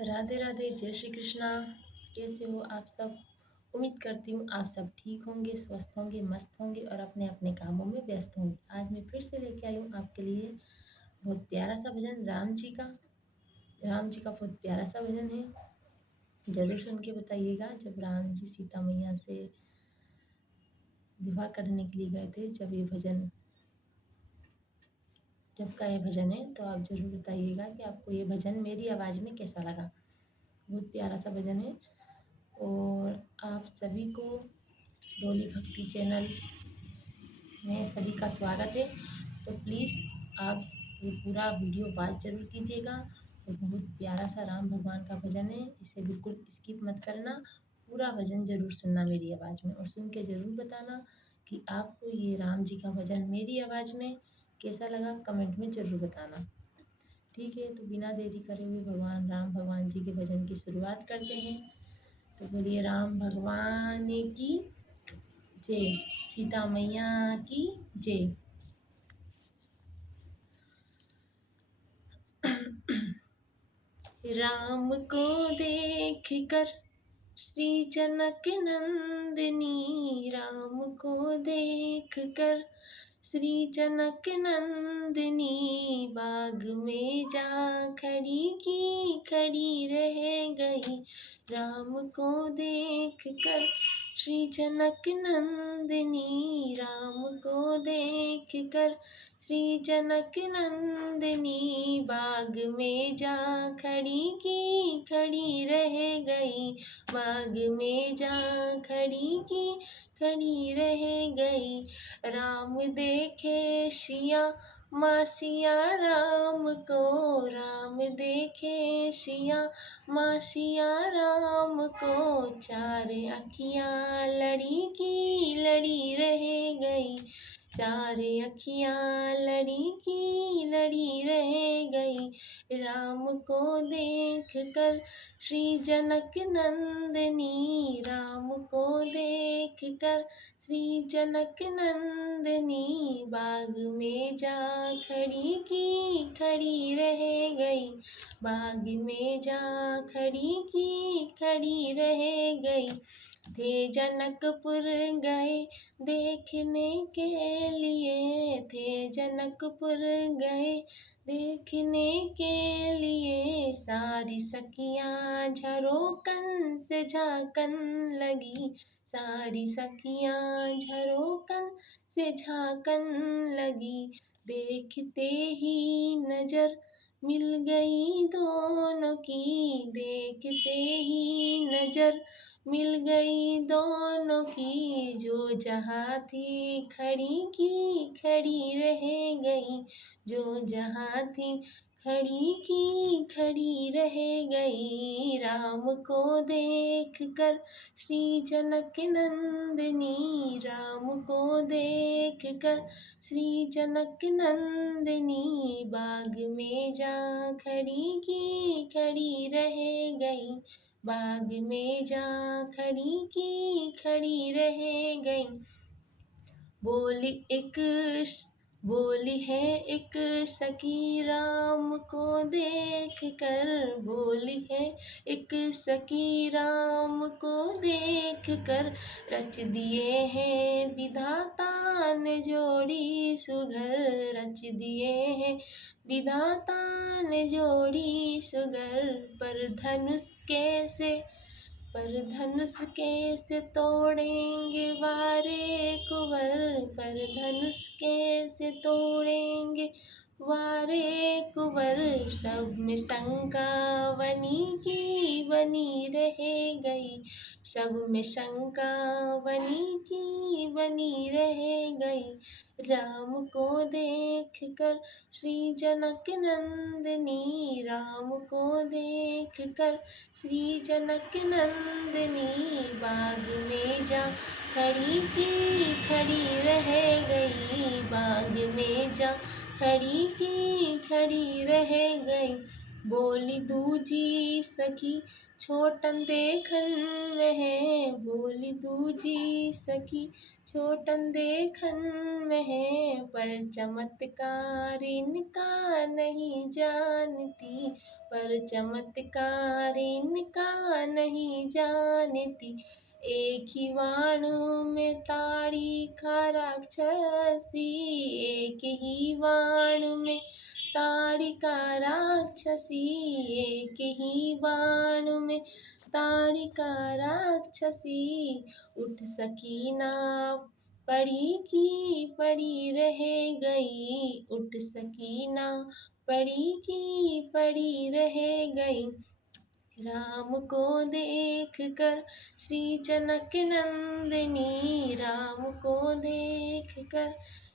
राधे राधे, जय श्री कृष्णा। कैसे हो आप सब? उम्मीद करती हूँ आप सब ठीक होंगे, स्वस्थ होंगे, मस्त होंगे और अपने अपने कामों में व्यस्त होंगे। आज मैं फिर से लेके आई हूँ आपके लिए बहुत प्यारा सा भजन राम जी का बहुत प्यारा सा भजन है। जरूर सुन के बताइएगा। जब राम जी सीता मैया से विवाह करने के लिए गए थे, जब का ये भजन है, तो आप ज़रूर बताइएगा कि आपको ये भजन मेरी आवाज़ में कैसा लगा। बहुत प्यारा सा भजन है। और आप सभी को डोली भक्ति चैनल में सभी का स्वागत है। तो प्लीज़ आप ये पूरा वीडियो वॉच ज़रूर कीजिएगा। और बहुत प्यारा सा राम भगवान का भजन है, इसे बिल्कुल स्किप मत करना। पूरा भजन ज़रूर सुनना मेरी आवाज़ में और सुन के ज़रूर बताना कि आपको ये राम जी का भजन मेरी आवाज़ में कैसा लगा। कमेंट में ज़रूर बताना। ठीक है, तो बिना देरी करे हुए राम भगवान जी के भजन की शुरुआत करते हैं। तो बोलिए राम भगवान की जय, सीता मैया की जय। राम को देख कर श्री जनक नंदिनी, राम को देख कर श्री जनक नंदिनी, बाग में जा खड़ी रह गई। राम को देख कर श्री जनक नंदिनी, राम को देख कर श्री जनक नंदिनी, बाग में जा खड़ी रह गई। बाग में जा खड़ी रह गई। राम देखे सिया माँ सिया राम को, राम देखे सिया माँ सिया राम को, चार अखियाँ लड़ी रह गई। चार अखियाँ लड़ी रह गई। राम को देख कर श्री जनक नंदिनी, राम को देख कर श्री जनक नंदिनी, बाग में जा खड़ी रह गई। बाग में जा खड़ी रह गई। थे जनकपुर गए देखने के लिए, थे जनकपुर गए देखने के लिए, सारी सखियाँ झरोकन से झांकन लगी। सारी सखियाँ झरोकन से झांकन लगी। देखते ही नजर मिल गई दोनों की, देखते ही नजर मिल गई दोनों की, जो जहाँ थी खड़ी रह गई। जो जहाँ थी खड़ी रह गई। राम को देख कर श्री जनक नंदिनी, राम को देख कर श्री जनक नंदिनी, बाग में जा खड़ी रह गई। बाग में जा खड़ी रह गई। बोली है एक सखी राम को देख कर, बोली है एक सखी राम को देख कर, रच दिए हैं विधाता ने जोड़ी सुघर, रच दिए हैं विधाता ने जोड़ी सुघर। पर धनुष कैसे तोड़ेंगे वारे कुंवर, पर धनुष कैसे तोड़ेंगे वारे कुंवर। सब में शंका बनी रह गई। सब में शंका बनी रह गई। राम को देख कर श्री जनक नंदिनी, राम को देख कर श्री जनक नंदिनी, बाग में जा खड़ी रह गई। बाग में जा खड़ी रह गई। बोली दूजी सखी छोटन देखन वह, बोली दूजी सखी छोटन देखन वह, पर चमत्कार इनका नहीं जानती, पर चमत्कार इनका नहीं जानती। एक ही वाण में ताड़ी खा राक्षसी, एक ही वाण में ताड़िका राक्षसी, एक ही बाण में ताड़िका राक्षसी। उठ सकी ना पड़ी की पड़ी रह गई, उठ सकी ना पड़ी की पड़ी रह गई। राम को देख कर श्री जनक नंदिनी, राम को देख कर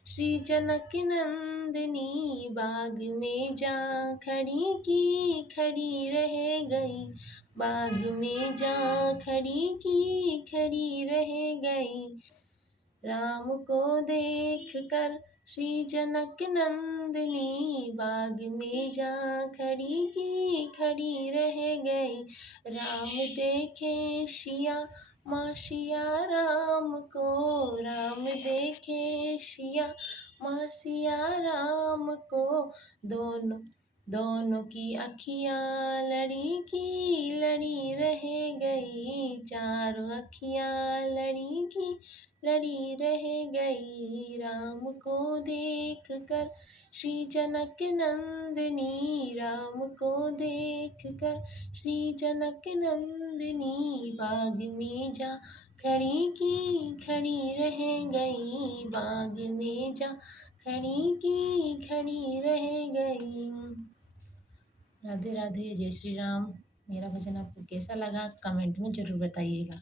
श्री जनक नंदिनी, बाग में जा खड़ी की खड़ी रह गई, बाग में जा खड़ी की खड़ी रह गई। राम को देख कर श्री जनक नंदिनी, बाग में जा खड़ी की खड़ी रह गई। राम देखे शिया माँ सिया राम को, राम देखे शिया माँ सिया राम को, दोनों दोनों की अखियाँ लड़ी की लड़ी रह गई, चारों अखियाँ लड़ी की लड़ी रह गई। राम को देख कर श्री जनक नंदिनी, राम को देख कर श्री जनक नंदिनी, बाग में जा खड़ी की खड़ी रह गई, बाग में जा खड़ी की खड़ी रह गई। राधे राधे, जय श्री राम। मेरा भजन आपको कैसा लगा कमेंट में ज़रूर बताइएगा।